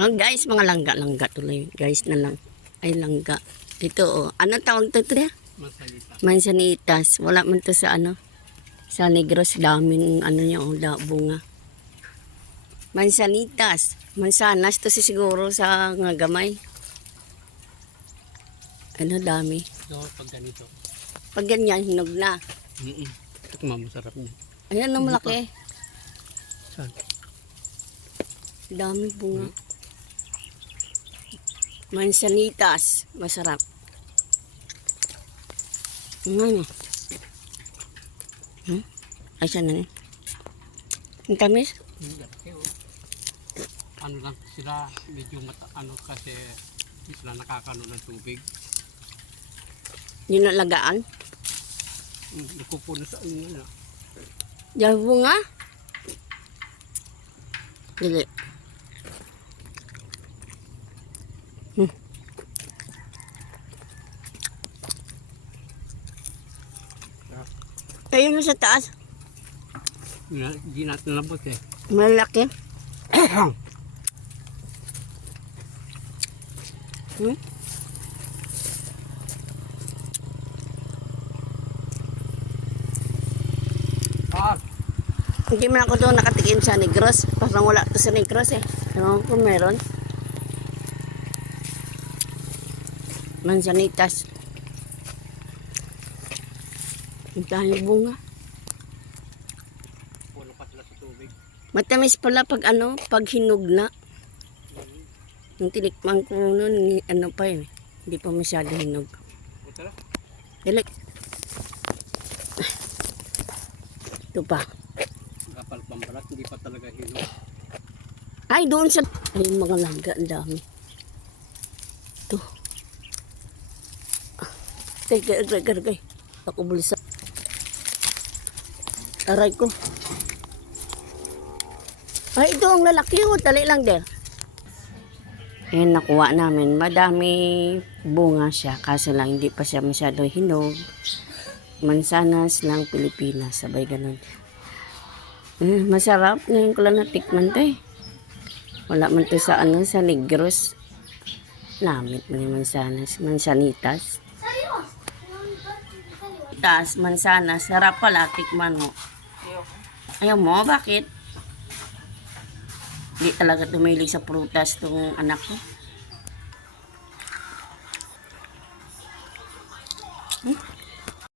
Oh, guys, mga langga-langga tuloy. Guys na lang. Ay, langga. Ito, oh. Ano tawag to, Tria? Mansanitas. Wala man to sa ano. Sa Negros, daming ano niya, oh, bunga. Mansanitas. Mansanas to si siguro sa nga gamay. Ano, dami. So, pag ganito. Pag ganyan, hinog na. Mm-mm. Tikma, masarap niya. Ayan, no, malaki. Saan? Dami bunga. Mansanitas. Masarap. Ano? Hmm? Ay, saan na yun? Ang tamis? Ano lang sila, medyo mata, ano kasi hindi sila nakakano ng tubig. Yun ang lagaan? Mm, Nakupuno sa ano na. Diyan bunga? Dili. Ayun sa taas. Hindi natin labot eh. Malaki. hmm? Ah! Hindi man ako doon nakatikim sa Negros. Parang wala to sa Negros eh. Ewan ko meron. Mansanitas. Ang dami bunga. Puno pa sila sa tubig. Matamis pala pag ano, pag hinog na. Yung tinikman ko noon, ano pa eh. Hindi pa masyado hinog. Na. Dili. Ito pa. Kapal pambalat, hindi pa talaga hinog. Ay, doon sa... Ay, mga langga, ang dami. Ito. Teka, aray, aray, aray. Ako bulsa. Aray ko. Ay, ito ang lalaki oh. Tali lang der. Ayan, nakuha namin. Madami bunga siya. Kaso lang, hindi pa siya masyado hinog. Mansanas lang Pilipinas. Sabay ganun. Eh, masarap. Ngayon ko lang natikman to eh. Wala man to sa ano, sa Negros. Lamit man yung mansanas. Mansanitas prutas, mansanas, sarap pala, tikman mo. Ayaw mo, bakit? Hindi talaga tumilig sa prutas tong anak ko. Hmm?